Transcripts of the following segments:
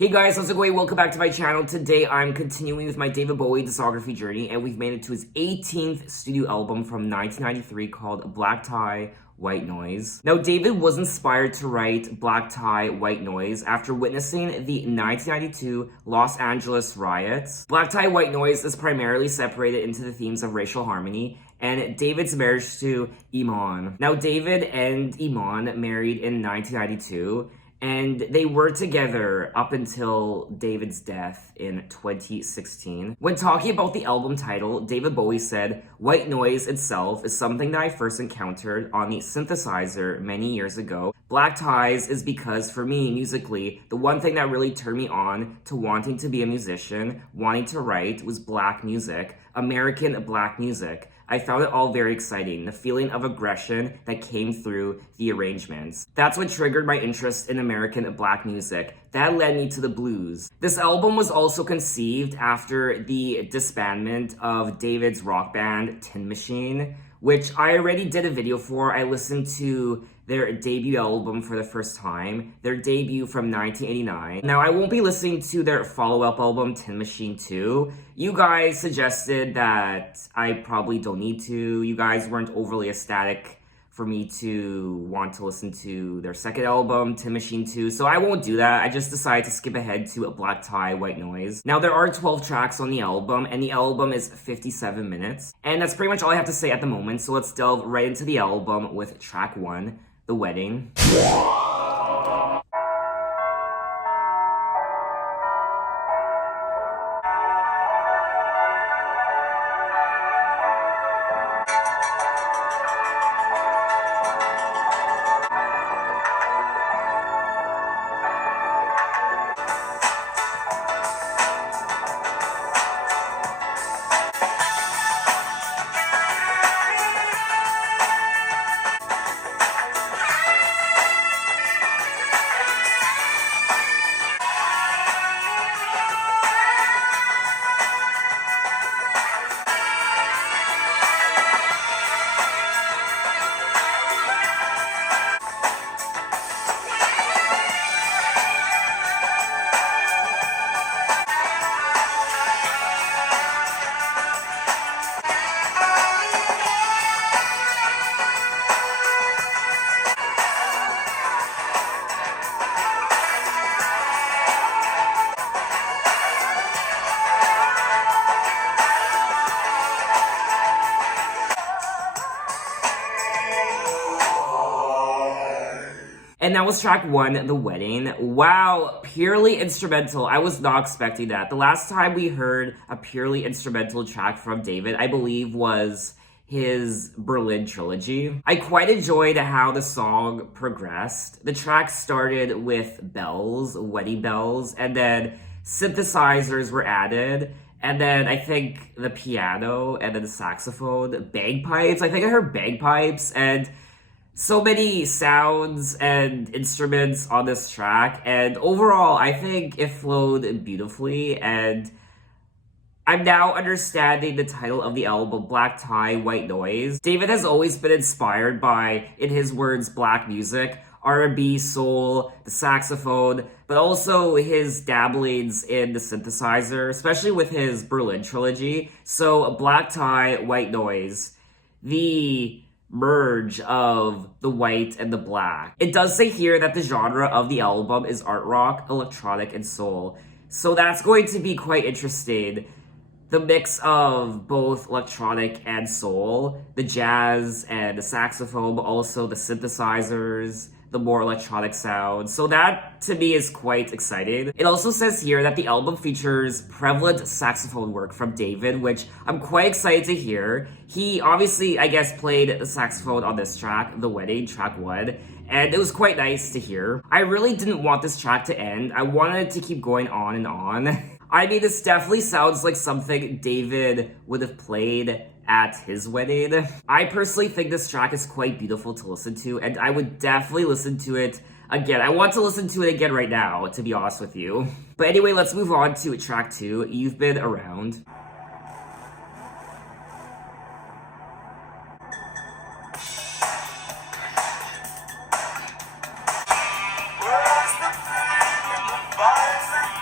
Hey guys, how's it going? Welcome back to my channel. Today I'm continuing with my David Bowie discography journey, and we've made it to his 18th studio album from 1993 called Black Tie, White Noise. Now, David was inspired to write Black Tie, White Noise after witnessing the 1992 Los Angeles riots. Black Tie, White Noise is primarily separated into the themes of racial harmony and David's marriage to Iman. Now, David and Iman married in 1992, and they were together up until David's death in 2016. When talking about the album title, David Bowie said, "White noise itself is something that I first encountered on the synthesizer many years ago. Black ties is because, for me, musically, the one thing that really turned me on to wanting to be a musician, wanting to write, was black music, American black music. I found it all very exciting, the feeling of aggression that came through the arrangements. That's what triggered my interest in American black music. That led me to the blues." This album was also conceived after the disbandment of David's rock band Tin Machine, which I already did a video for. I listened to their debut album for the first time, their debut from 1989. Now, I won't be listening to their follow-up album, Tin Machine 2. You guys suggested that I probably don't need to. You guys weren't overly ecstatic for me to want to listen to their second album, Tin Machine 2, so I won't do that. I just decided to skip ahead to a Black Tie, White Noise. Now, there are 12 tracks on the album, and the album is 57 minutes. And that's pretty much all I have to say at the moment, so let's delve right into the album with track 1, The Wedding. And that was track 1, The Wedding. Wow, purely instrumental. I was not expecting that. The last time we heard a purely instrumental track from David, I believe, was his Berlin trilogy. I quite enjoyed how the song progressed. The track started with bells, wedding bells, and then synthesizers were added. And then I think the piano and then the saxophone, bagpipes. I think I heard bagpipes and so many sounds and instruments on this track, and overall I think it flowed beautifully, and I'm now understanding the title of the album, Black Tie, White Noise. David has always been inspired by, in his words, black music, R&B, soul, the saxophone, but also his dabblings in the synthesizer, especially with his Berlin trilogy. So Black Tie, White Noise, the merge of the white and the black. It does say here that the genre of the album is art rock, electronic, and soul. So that's going to be quite interesting. The mix of both electronic and soul, the jazz and the saxophone, but also the synthesizers, the more electronic sound. So that, to me, is quite exciting. It also says here that the album features prevalent saxophone work from David, which I'm quite excited to hear. He obviously, I guess, played the saxophone on this track, The Wedding, track 1, and it was quite nice to hear. I really didn't want this track to end. I wanted to keep going on and on. I mean, this definitely sounds like something David would have played at his wedding. I personally think this track is quite beautiful to listen to, and I would definitely listen to it again. I want to listen to it again right now, to be honest with you. But anyway, let's move on to track 2, You've Been Around. Where's the flame in the fire?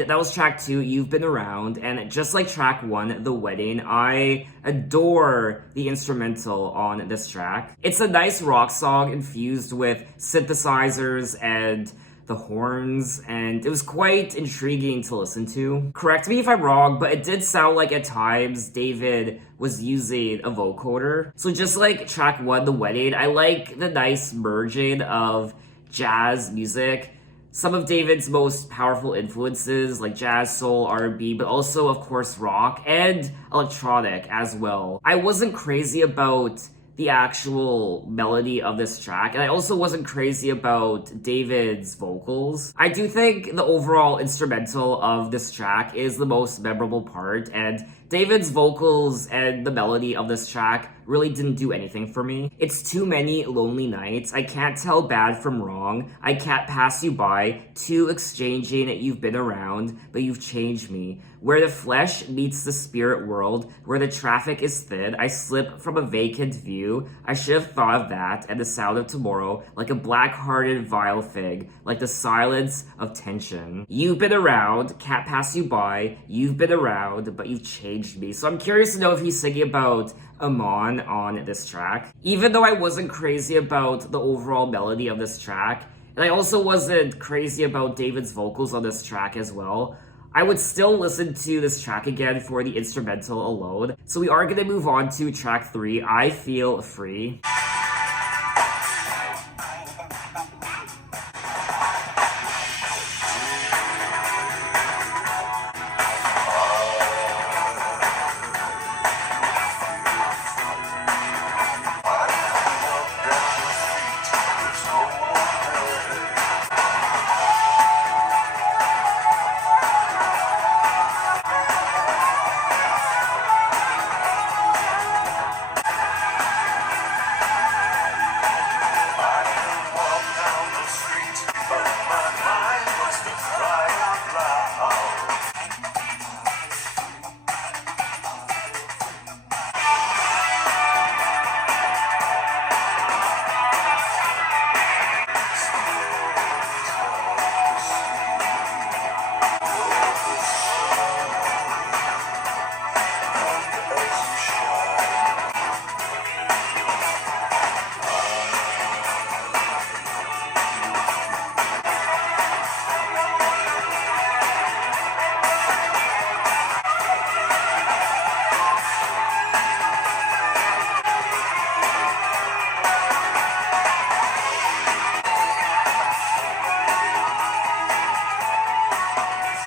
And that was track 2, You've Been Around. And just like track 1, The Wedding, I adore the instrumental on this track. It's a nice rock song infused with synthesizers and the horns, and it was quite intriguing to listen to. Correct me if I'm wrong, but it did sound like at times David was using a vocoder. So just like track 1, The Wedding, I like the nice merging of jazz music, some of David's most powerful influences like jazz, soul, R&B, but also of course rock and electronic as well. I wasn't crazy about the actual melody of this track, and I also wasn't crazy about David's vocals. I do think the overall instrumental of this track is the most memorable part, and David's vocals and the melody of this track really didn't do anything for me. It's too many lonely nights. I can't tell bad from wrong. I can't pass you by. Too exchanging, you've been around, but you've changed me. Where the flesh meets the spirit world, where the traffic is thin, I slip from a vacant view. I should have thought of that and the sound of tomorrow, like a black-hearted vile fig, like the silence of tension. You've been around, can't pass you by. You've been around, but you've changed me. So I'm curious to know if he's singing about Amon on this track. Even though I wasn't crazy about the overall melody of this track, and I also wasn't crazy about David's vocals on this track as well, I would still listen to this track again for the instrumental alone. So we are going to move on to track 3, I Feel Free.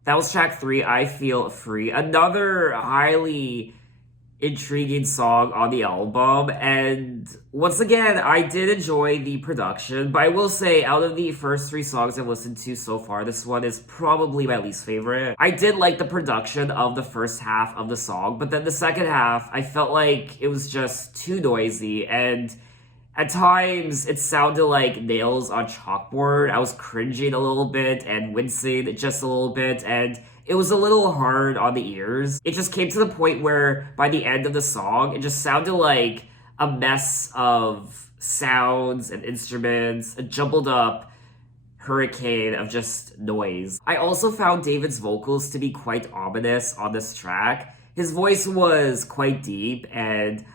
That was track 3, I Feel Free. Another highly intriguing song on the album, and once again, I did enjoy the production, but I will say, out of the first 3 songs I've listened to so far, this one is probably my least favorite. I did like the production of the first half of the song, but then the second half, I felt like it was just too noisy, and at times, it sounded like nails on chalkboard. I was cringing a little bit and wincing just a little bit, and it was a little hard on the ears. It just came to the point where, by the end of the song, it just sounded like a mess of sounds and instruments, a jumbled up hurricane of just noise. I also found David's vocals to be quite ominous on this track. His voice was quite deep, and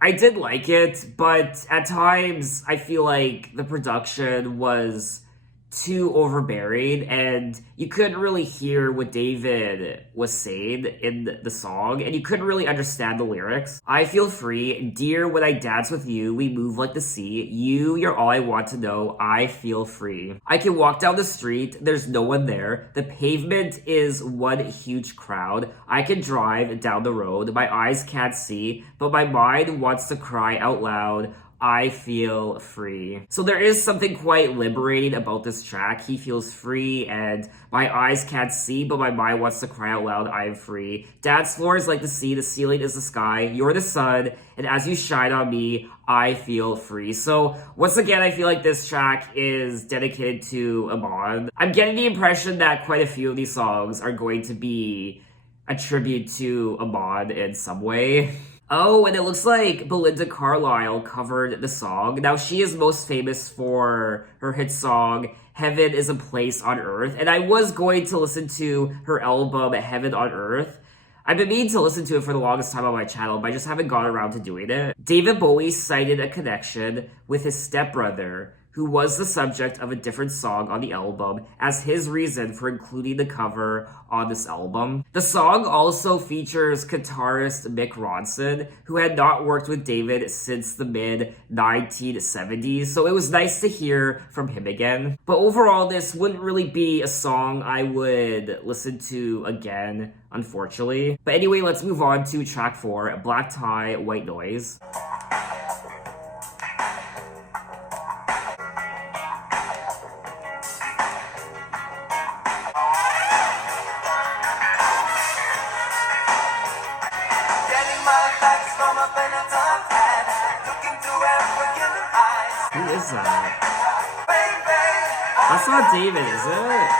I did like it, but at times I feel like the production was too overbearing, and you couldn't really hear what David was saying in the song, and you couldn't really understand the lyrics. I feel free, dear, when I dance with you, we move like the sea. You're all I want to know. I feel free. I can walk down the street, there's no one there. The pavement is one huge crowd. I can drive down the road, my eyes can't see, but my mind wants to cry out loud. I feel free. So there is something quite liberating about this track. He feels free, and my eyes can't see, but my mind wants to cry out loud, I am free. Dance floor is like the sea, the ceiling is the sky, you're the sun, and as you shine on me, I feel free. So once again, I feel like this track is dedicated to Amon. I'm getting the impression that quite a few of these songs are going to be a tribute to Amon in some way. Oh, and it looks like Belinda Carlisle covered the song. Now, she is most famous for her hit song, Heaven is a Place on Earth. And I was going to listen to her album, Heaven on Earth. I've been meaning to listen to it for the longest time on my channel, but I just haven't gotten around to doing it. David Bowie cited a connection with his stepbrother, who was the subject of a different song on the album, as his reason for including the cover on this album. The song also features guitarist Mick Ronson, who had not worked with David since the mid-1970s, so it was nice to hear from him again. But overall, this wouldn't really be a song I would listen to again, unfortunately. But anyway, let's move on to track 4, Black Tie, White Noise. Who is that? That's not David, is it?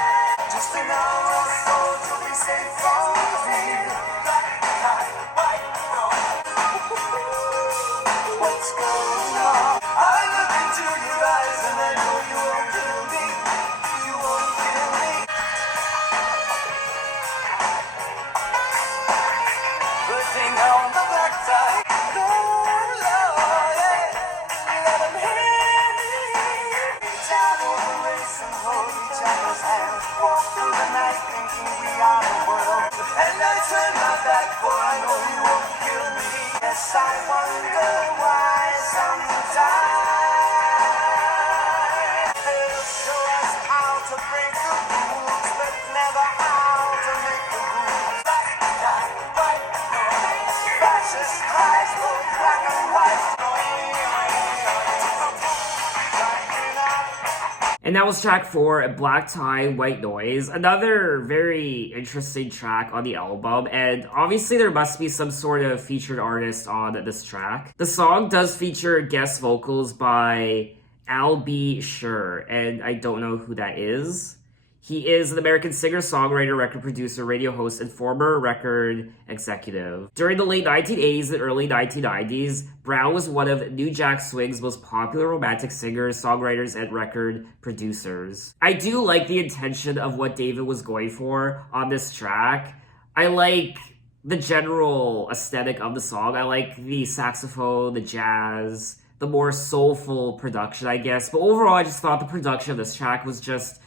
And that was track 4, Black Tie, White Noise. Another very interesting track on the album, and obviously there must be some sort of featured artist on this track. The song does feature guest vocals by Al B. Sure, and I don't know who that is. He is an American singer, songwriter, record producer, radio host, and former record executive. During the late 1980s and early 1990s, Brown was one of New Jack Swing's most popular romantic singers, songwriters, and record producers. I do like the intention of what David was going for on this track. I like the general aesthetic of the song. I like the saxophone, the jazz, the more soulful production, I guess. But overall, I just thought the production of this track was just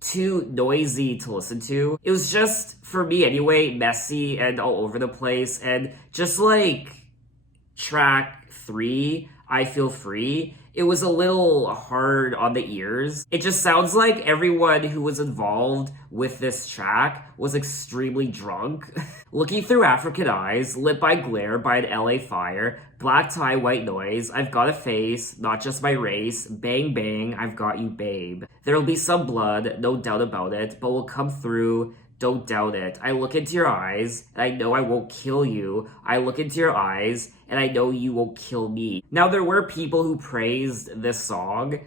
too noisy to listen to. It was just, for me anyway, messy and all over the place. And just like track 3, I Feel Free, it was a little hard on the ears. It just sounds like everyone who was involved with this track was extremely drunk. Looking Through African Eyes, Lit by Glare by an LA Fire, Black Tie, White Noise, I've Got a Face, Not Just My Race, Bang Bang, I've Got You Babe. There'll be some blood, no doubt about it, but we'll come through, don't doubt it. I look into your eyes, and I know I won't kill you. I look into your eyes, and I know you won't kill me. Now, there were people who praised this song.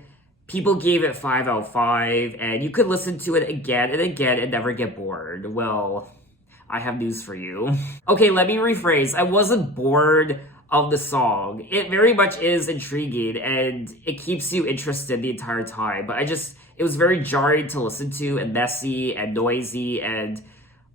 People gave it 5 out of 5, and you could listen to it again and again and never get bored. Well, I have news for you. Okay, let me rephrase. I wasn't bored of the song. It very much is intriguing, and it keeps you interested the entire time, but it was very jarring to listen to, and messy, and noisy, and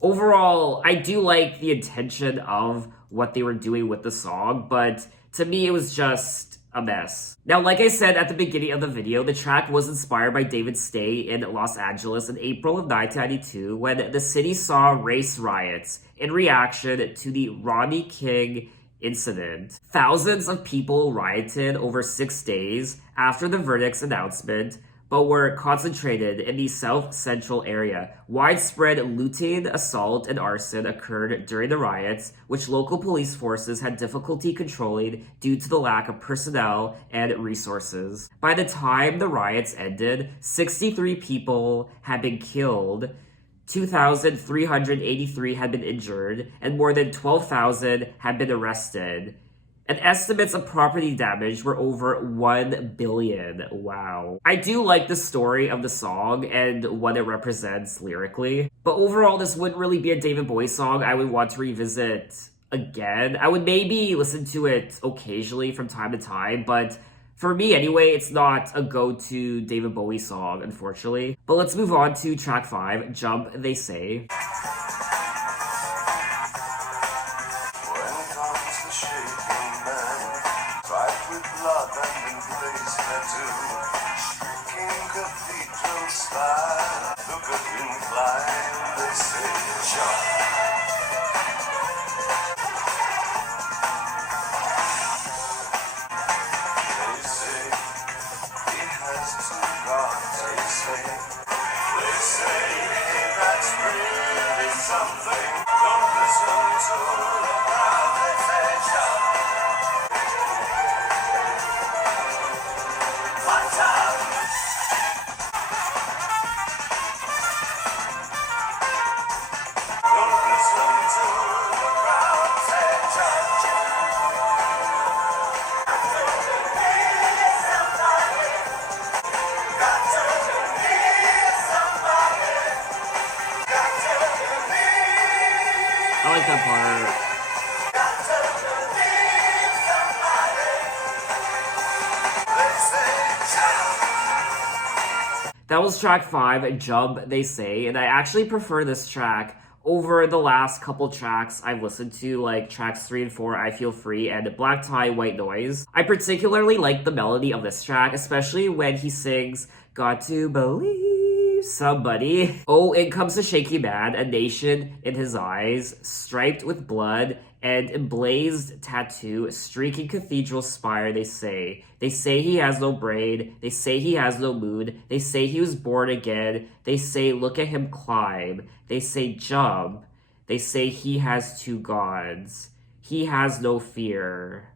overall, I do like the intention of what they were doing with the song, but to me, it was just a mess. Now, like I said at the beginning of the video, the track was inspired by David's stay in Los Angeles in April of 1992, when the city saw race riots in reaction to the Rodney King incident. Thousands of people rioted over 6 days after the verdict's announcement, but were concentrated in the South Central area. Widespread looting, assault, and arson occurred during the riots, which local police forces had difficulty controlling due to the lack of personnel and resources. By the time the riots ended, 63 people had been killed, 2,383 had been injured, and more than 12,000 had been arrested. And estimates of property damage were over 1 billion. Wow. I do like the story of the song and what it represents lyrically. But overall, this wouldn't really be a David Bowie song I would want to revisit again. I would maybe listen to it occasionally from time to time, but for me anyway, it's not a go-to David Bowie song, unfortunately. But let's move on to track 5, Jump, They Say. I like that part. That was track 5, Jump, They Say, and I actually prefer this track over the last couple tracks I've listened to, like tracks 3 and 4, I Feel Free, and Black Tie, White Noise. I particularly like the melody of this track, especially when he sings, "Got to believe somebody." Oh, in comes a shaky man, a nation in his eyes, striped with blood, and emblazed tattoo, streaking cathedral spire, they say. They say he has no brain. They say he has no mood. They say he was born again. They say, look at him climb. They say, jump. They say he has 2 gods. He has no fear.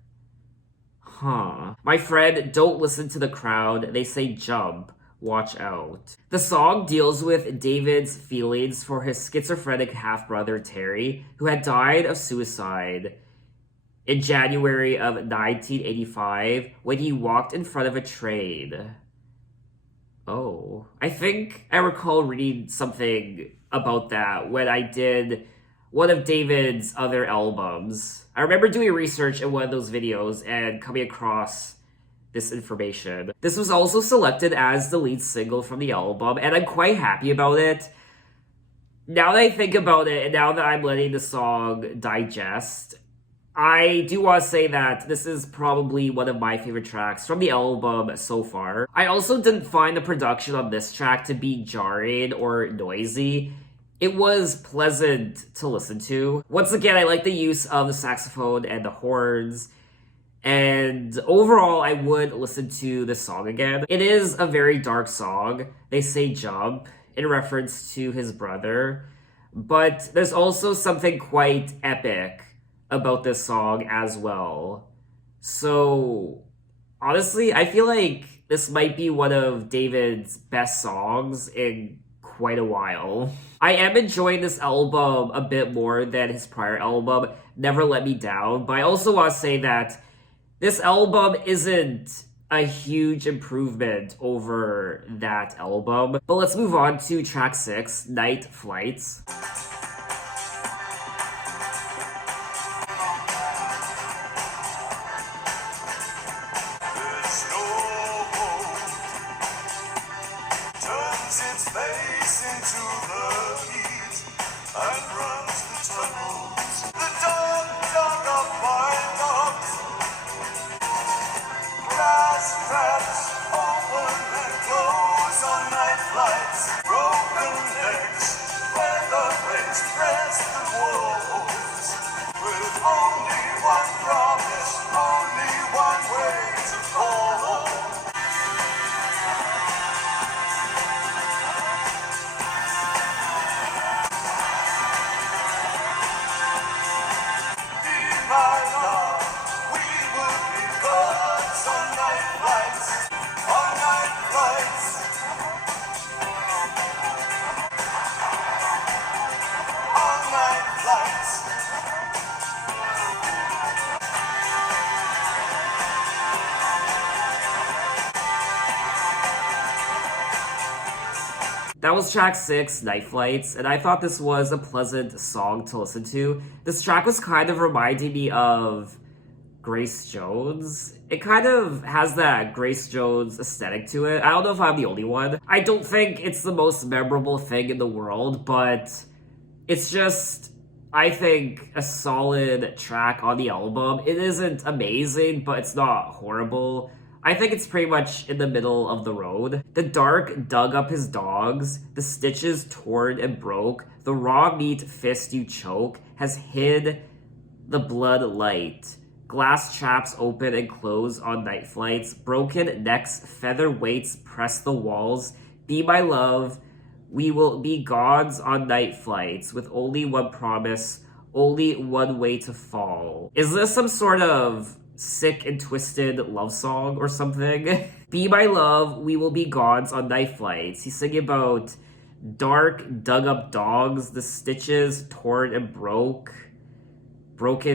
Huh. My friend, don't listen to the crowd. They say, jump. Watch out. The song deals with David's feelings for his schizophrenic half-brother Terry, who had died of suicide in January of 1985 when he walked in front of a train. Oh. I think I recall reading something about that when I did one of David's other albums. I remember doing research in one of those videos and coming across this information. This was also selected as the lead single from the album, and I'm quite happy about it. Now that I think about it, and now that I'm letting the song digest, I do want to say that this is probably one of my favorite tracks from the album so far. I also didn't find the production on this track to be jarring or noisy. It was pleasant to listen to. Once again, I like the use of the saxophone and the horns. And overall, I would listen to this song again. It is a very dark song. They say jump in reference to his brother. But there's also something quite epic about this song as well. So, honestly, I feel like this might be one of David's best songs in quite a while. I am enjoying this album a bit more than his prior album, Never Let Me Down. But I also want to say that this album isn't a huge improvement over that album. But let's move on to track 6, Night Flights. That was track 6, Night Flights, and I thought this was a pleasant song to listen to. This track was kind of reminding me of Grace Jones. It kind of has that Grace Jones aesthetic to it. I don't know if I'm the only one. I don't think it's the most memorable thing in the world, but it's just, I think, a solid track on the album. It isn't amazing, but it's not horrible. I think it's pretty much in the middle of the road. The dark dug up his dogs, the stitches torn and broke, the raw meat fist you choke has hid the blood light. Glass traps open and close on night flights, broken necks, feather weights press the walls. Be my love, we will be gods on night flights with only one promise, only one way to fall. Is this some sort of sick and twisted love song or something? Be my love, we will be gods on night flights. He's singing about dark, dug up dogs, the stitches torn and broken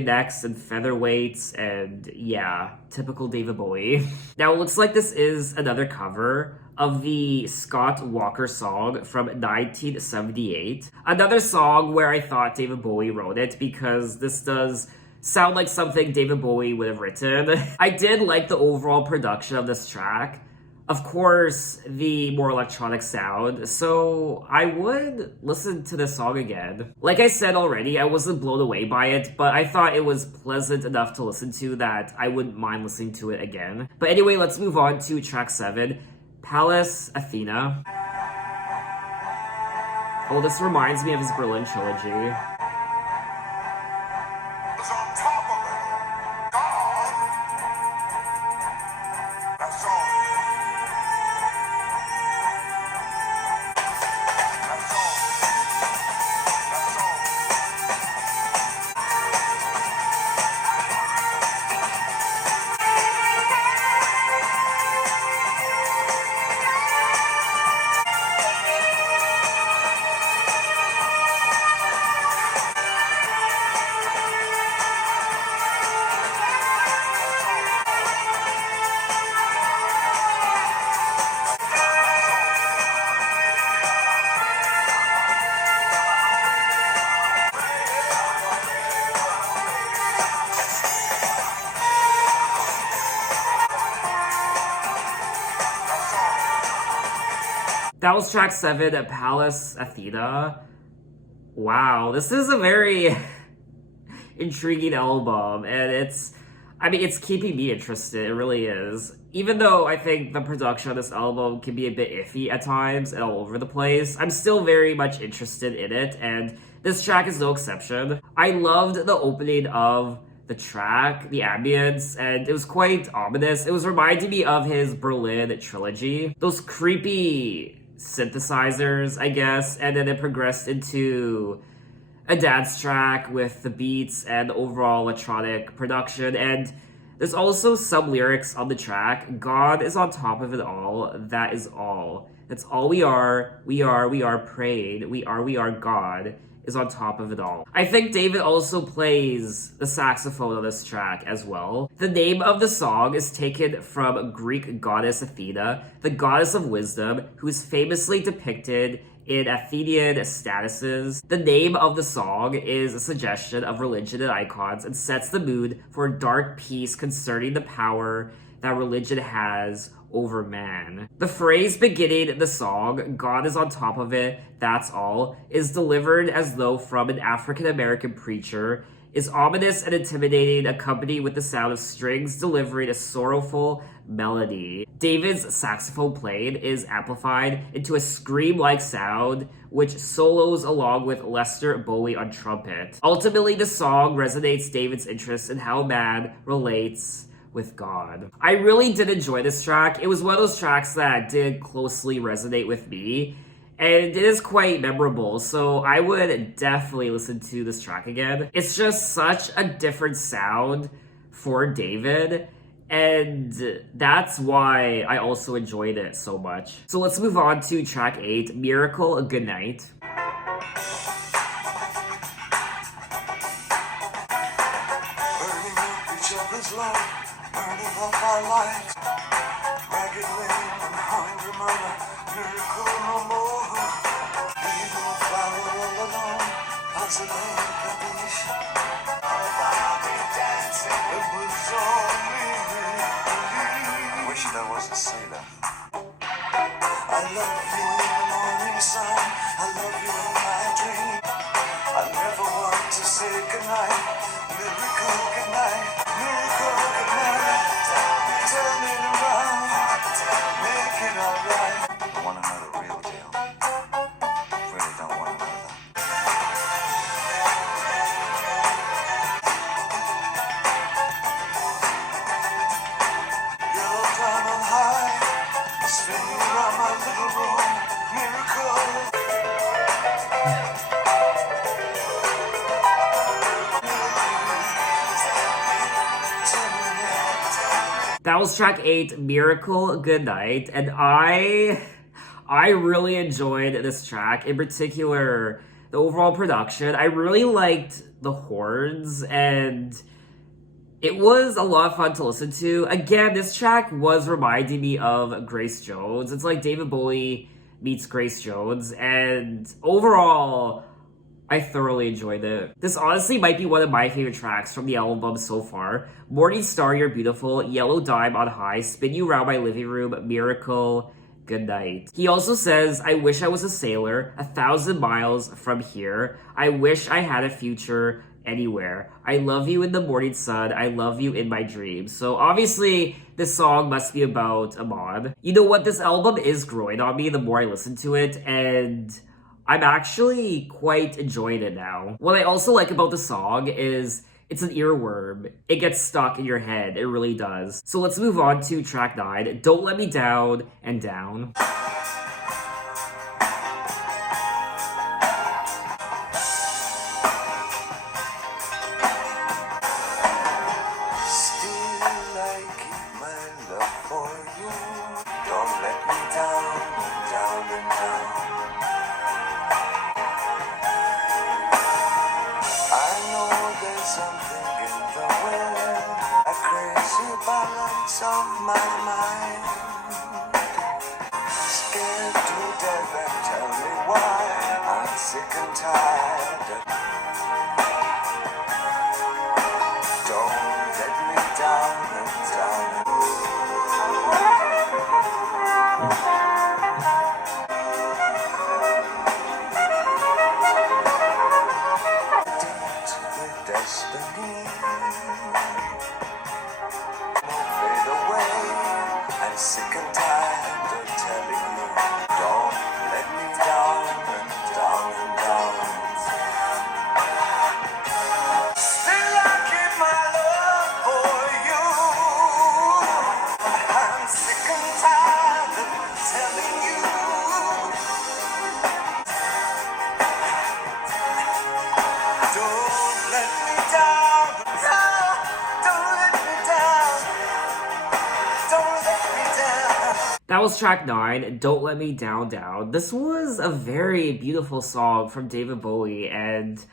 necks and featherweights, and yeah, typical David Bowie. Now, it looks like this is another cover of the Scott Walker song from 1978. Another song where I thought David Bowie wrote it because this does sound like something David Bowie would have written. I did like the overall production of this track. Of course, the more electronic sound, so I would listen to this song again. Like I said already, I wasn't blown away by it, but I thought it was pleasant enough to listen to that I wouldn't mind listening to it again. But anyway, let's move on to track 7, Pallas, Athena. Oh, this reminds me of his Berlin trilogy. That was track 7 at Pallas, Athena. Wow, this is a very intriguing album, and it's keeping me interested, it really is. Even though I think the production of this album can be a bit iffy at times and all over the place, I'm still very much interested in it, and this track is no exception. I loved the opening of the track, the ambience, and it was quite ominous. It was reminding me of his Berlin trilogy. Those creepy synthesizers, I guess, and then it progressed into a dance track with the beats and the overall electronic production, and there's also some lyrics on the track. God is on top of it all, that is all. That's all we are prayed, we are God is on top of it all. I think David also plays the saxophone on this track as well. The name of the song is taken from Greek goddess Athena, the goddess of wisdom, who is famously depicted in Athenian statuses. The name of the song is a suggestion of religion and icons and sets the mood for a dark piece concerning the power that religion has over man. The phrase beginning the song, God is on top of it, that's all, is delivered as though from an African-American preacher, is ominous and intimidating, accompanied with the sound of strings delivering a sorrowful melody. David's saxophone playing is amplified into a scream-like sound, which solos along with Lester Bowie on trumpet. Ultimately, the song resonates David's interest in how man relates with God. I really did enjoy this track. It was one of those tracks that did closely resonate with me, and it is quite memorable, so I would definitely listen to this track again. It's just such a different sound for David, and that's why I also enjoyed it so much. So let's move on to track 8, Miracle, A Good Night. Burning up our lives, ragged linen and hungry mother, miracle no more. Wish there was a sailor. I love you in the morning sun. I love you in my dream. I never want to say goodnight. Miracle goodnight. Miracle goodnight. Turn it around. Make it alright. I want to know the real deal. Really don't want to know that. You're climbing high. Spinning around my little room. Miracle. That was track 8, Miracle, Goodnight, and I really enjoyed this track. In particular, the overall production. I really liked the horns, and it was a lot of fun to listen to. Again, this track was reminding me of Grace Jones. It's like David Bowie meets Grace Jones, and overall, I thoroughly enjoyed it. This honestly might be one of my favorite tracks from the album so far. Morning Star, You're Beautiful, Yellow Dime on High, Spin You Around My Living Room, Miracle, Goodnight. He also says, I wish I was a sailor, 1,000 miles from here. I wish I had a future anywhere. I love you in the morning sun. I love you in my dreams. So obviously, this song must be about Ahmad. You know what? This album is growing on me the more I listen to it, and I'm actually quite enjoying it now. What I also like about the song is it's an earworm. It gets stuck in your head. It really does. So let's move on to track 9, Don't Let Me Down and Down. Balance of my mind. Scared to death and tell me why. I'm sick and tired. Don't let me down and down. Date with destiny. Sick and tired of telling you, don't let me down and down and down. Still I keep my love for you. I'm sick and tired of telling you. Don't let me down, don't let me down, don't let me down. That was track 9, Don't Let Me Down Down. This was a very beautiful song from David Bowie, and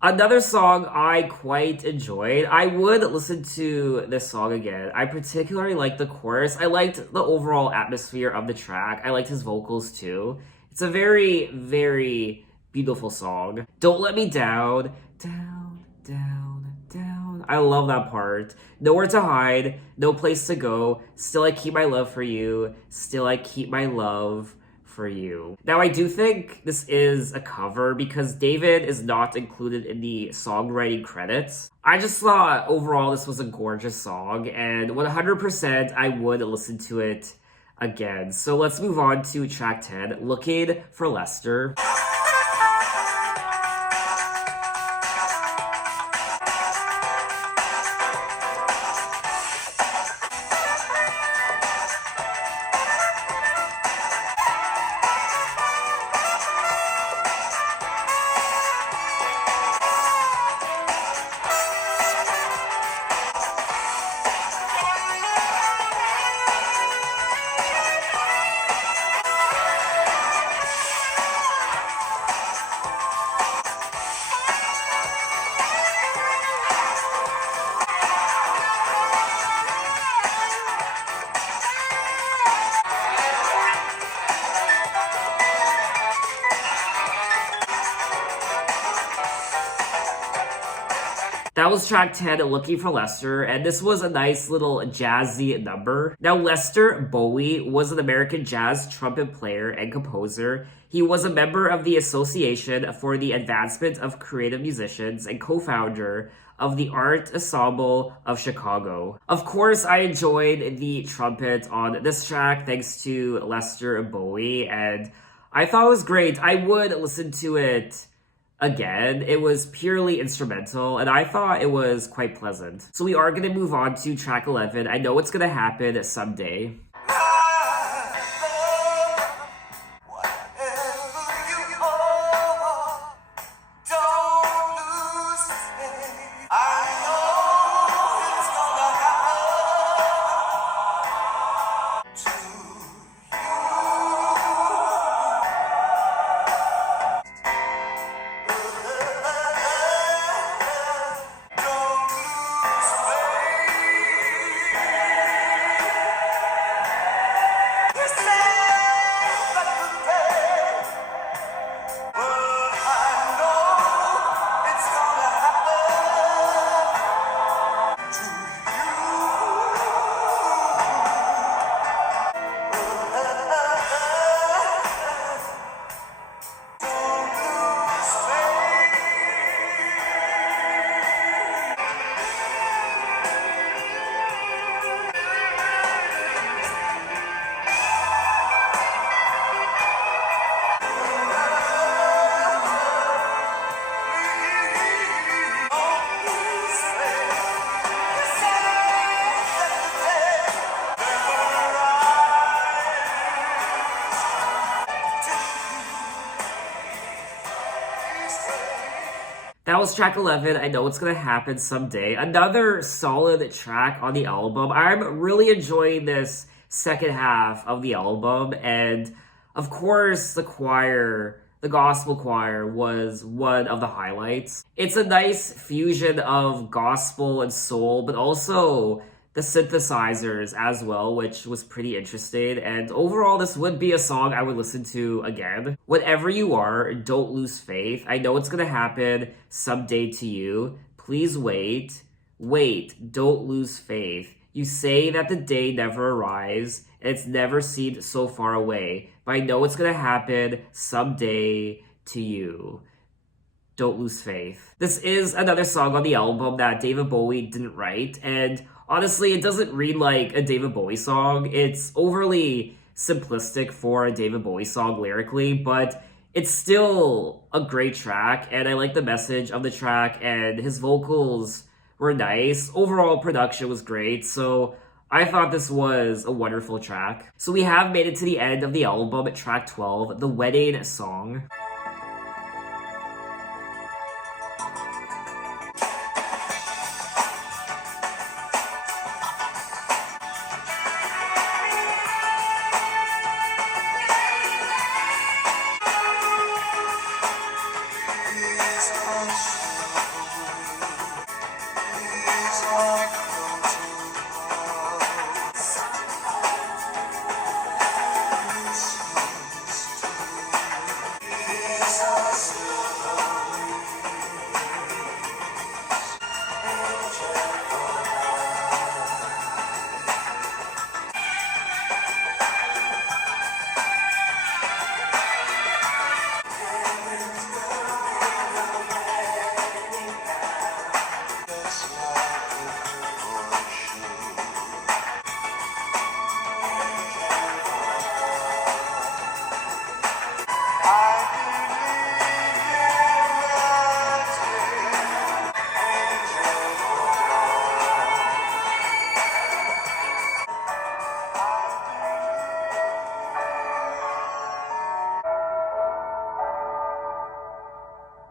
another song I quite enjoyed. I would listen to this song again. I particularly liked the chorus. I liked the overall atmosphere of the track. I liked his vocals too. It's a very, very beautiful song. Don't Let Me Down, down, down, down. I love that part. Nowhere to hide, no place to go. Still I keep my love for you. Still I keep my love for you. Now I do think this is a cover because David is not included in the songwriting credits. I just thought overall this was a gorgeous song, and 100% I would listen to it again. So let's move on to track 10, Looking for Lester. That was track 10, Looking for Lester, and this was a nice little jazzy number. Now, Lester Bowie was an American jazz trumpet player and composer. He was a member of the Association for the Advancement of Creative Musicians and co-founder of the Art Ensemble of Chicago. Of course, I enjoyed the trumpet on this track thanks to Lester Bowie, and I thought it was great. I would listen to it again. It was purely instrumental, and I thought it was quite pleasant. So we are going to move on to track 11. I know it's going to happen someday. That was track 11. I know it's gonna happen someday. Another solid track on the album. I'm really enjoying this second half of the album, and of course, the gospel choir was one of the highlights. It's a nice fusion of gospel and soul, but also the synthesizers as well, which was pretty interesting. And overall, this would be a song I would listen to again. Whatever you are, don't lose faith. I know it's gonna happen someday to you. Please wait. Wait, don't lose faith. You say that the day never arrives, and it's never seemed so far away. But I know it's gonna happen someday to you. Don't lose faith. This is another song on the album that David Bowie didn't write, and honestly, it doesn't read like a David Bowie song. It's overly simplistic for a David Bowie song lyrically, but it's still a great track, and I like the message of the track, and his vocals were nice. Overall production was great, so I thought this was a wonderful track. So we have made it to the end of the album at track 12, The Wedding Song.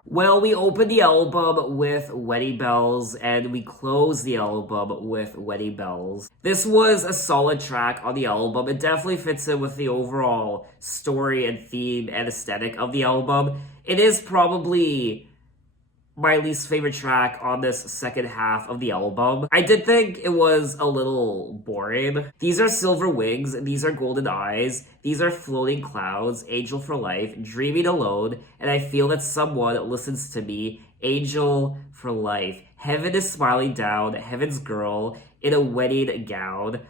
Well, we opened the album with Wedding Bells, and we closed the album with Wedding Bells. This was a solid track on the album. It definitely fits in with the overall story and theme and aesthetic of the album. It is probably my least favorite track on this second half of the album. I did think it was a little boring. These are silver wings, these are golden eyes, these are floating clouds, angel for life, dreaming alone, and I feel that someone listens to me, angel for life. Heaven is smiling down, heaven's girl, in a wedding gown.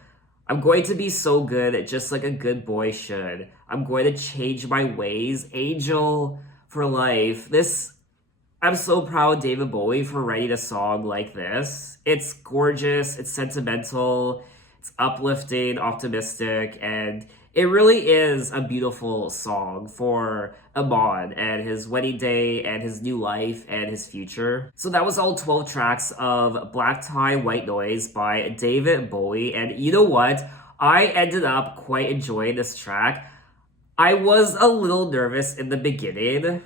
I'm going to be so good, just like a good boy should. I'm going to change my ways, angel for life. I'm so proud of David Bowie for writing a song like this. It's gorgeous, it's sentimental, it's uplifting, optimistic, and it really is a beautiful song for Amon and his wedding day and his new life and his future. So that was all 12 tracks of Black Tie, White Noise by David Bowie. And you know what? I ended up quite enjoying this track. I was a little nervous in the beginning.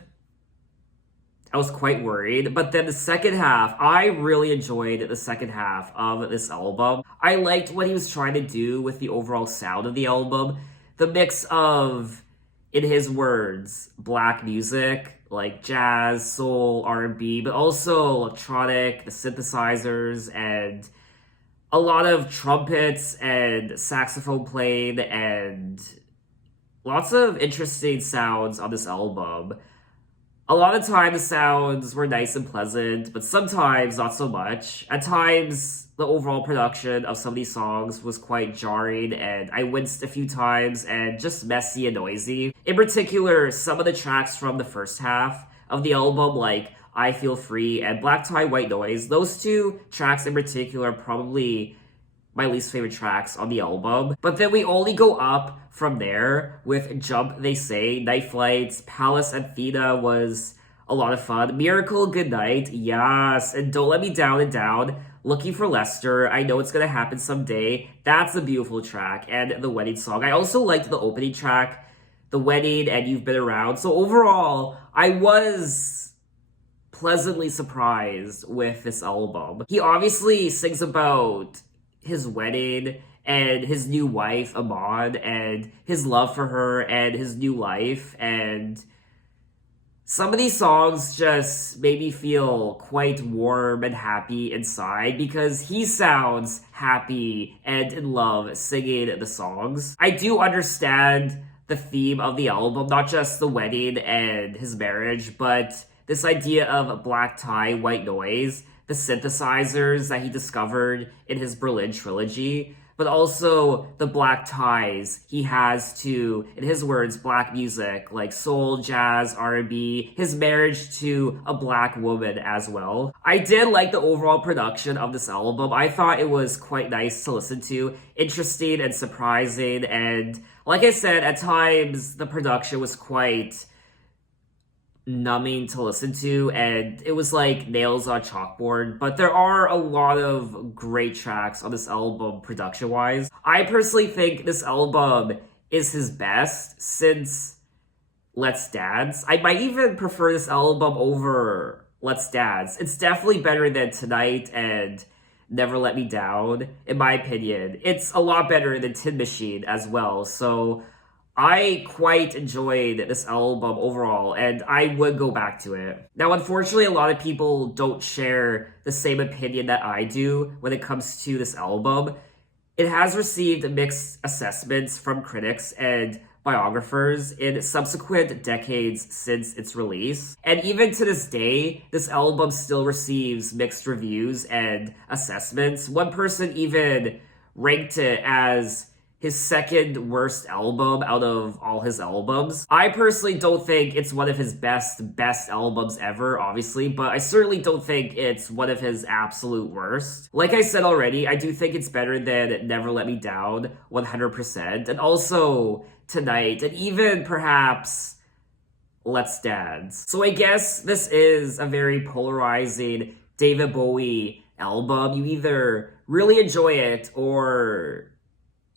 I was quite worried, but then the second half, I really enjoyed the second half of this album. I liked what he was trying to do with the overall sound of the album. The mix of, in his words, black music, like jazz, soul, R&B, but also electronic, the synthesizers, and a lot of trumpets and saxophone playing, and lots of interesting sounds on this album. A lot of time the sounds were nice and pleasant, but sometimes not so much. At times, the overall production of some of these songs was quite jarring, and I winced a few times and just messy and noisy. In particular, some of the tracks from the first half of the album, like I Feel Free and Black Tie, White Noise, those two tracks in particular are probably my least favorite tracks on the album. But then we only go up from there with Jump They Say, Night Flights, Pallas, Athena was a lot of fun. Miracle, Goodnight, yes, and Don't Let Me Down and Down, Looking for Lester, I Know It's Gonna Happen Someday, that's a beautiful track, and the wedding song. I also liked the opening track, The Wedding and You've Been Around. So overall, I was pleasantly surprised with this album. He obviously sings about his wedding and his new wife, Amon, and his love for her and his new life. And some of these songs just made me feel quite warm and happy inside because he sounds happy and in love singing the songs. I do understand the theme of the album, not just the wedding and his marriage, but this idea of black tie, white noise, the synthesizers that he discovered in his Berlin trilogy, but also the black ties he has to, in his words, black music, like soul, jazz, R&B, his marriage to a black woman as well. I did like the overall production of this album. I thought it was quite nice to listen to, interesting and surprising, and like I said, at times the production was quite numbing to listen to, and it was like nails on chalkboard, but there are a lot of great tracks on this album production wise. I personally think this album is his best since Let's Dance. I might even prefer this album over Let's Dance. It's definitely better than Tonight and Never Let Me Down, in my opinion. It's a lot better than Tin Machine as well, so I quite enjoyed this album overall, and I would go back to it. Now, unfortunately, a lot of people don't share the same opinion that I do when it comes to this album. It has received mixed assessments from critics and biographers in subsequent decades since its release. And even to this day, this album still receives mixed reviews and assessments. One person even ranked it as his second worst album out of all his albums. I personally don't think it's one of his best albums ever, obviously, but I certainly don't think it's one of his absolute worst. Like I said already, I do think it's better than Never Let Me Down, 100%, and also Tonight, and even perhaps Let's Dance. So I guess this is a very polarizing David Bowie album. You either really enjoy it or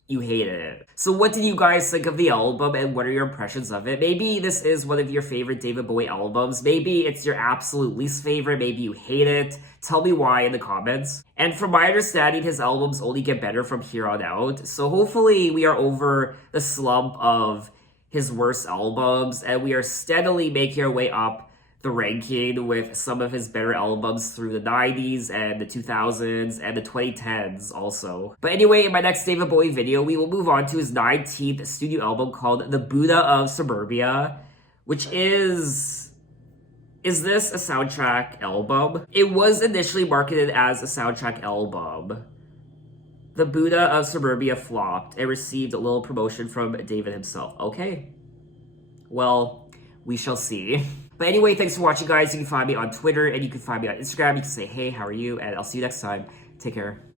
you hated it. So what did you guys think of the album, and what are your impressions of it? Maybe this is one of your favorite David Bowie albums. Maybe it's your absolute least favorite. Maybe you hate it. Tell me why in the comments. And from my understanding, his albums only get better from here on out. So hopefully we are over the slump of his worst albums, and we are steadily making our way up the ranking with some of his better albums through the 90s and the 2000s and the 2010s also. But anyway, in my next David Bowie video, we will move on to his 19th studio album called The Buddha of Suburbia, which is Is this a soundtrack album? It was initially marketed as a soundtrack album. The Buddha of Suburbia flopped and received a little promotion from David himself. Okay. Well, we shall see. But anyway, thanks for watching, guys. You can find me on Twitter and you can find me on Instagram. You can say, hey, how are you? And I'll see you next time. Take care.